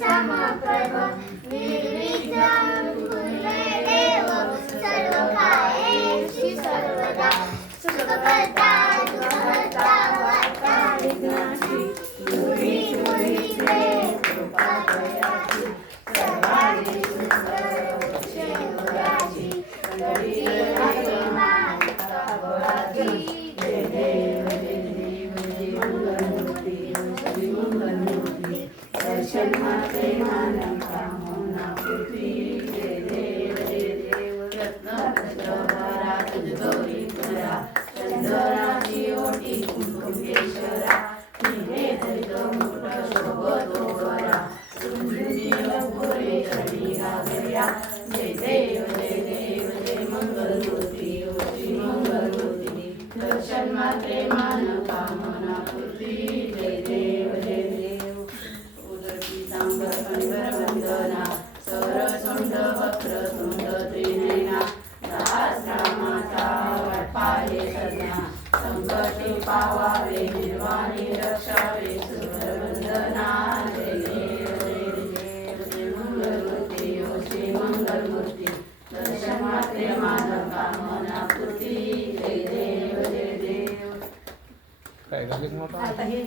समप्रभ निर्विघ्नं कुर्मदेव सर्वकार्येषु सर्वदा सुखकर्ता दुःखहर्ता वार्ता विघ्नाची दूरी पूजिते कृपा दयाची सर्वांगी सुंदराची तरी माता बळाची जय देव जय देव जय मंगलमूर्ती जय मंगलमूर्ती दर्शन माते मानव कामना पृथ्वी जय देव रत्नभरा तुझ गौरी करा चंद्राची ओटी कुंकुमेश्वरा तिने धरित मुठ शोभतो बरा सुंदर गोरे चढी घागऱ्या जय देव जय मंगलमूर्ती जय मंगलमूर्ती दर्शन मात्रे मानव कामना पूर्ती जय देव उदकी सांबर कंबर वंदना सरसुंड वक्रतुंड त्रिनयना सहस्रनामाचा वाटपाये सज्ञा संकटे पावावे निर्वाणी रक्षावे सुरवंदना जय देव जय मंगलमूर्ती श्री मंगलमूर्ती दर्शन मात्रे मानव कामना पूर्ती जय देव काय झालं मोठं आता हे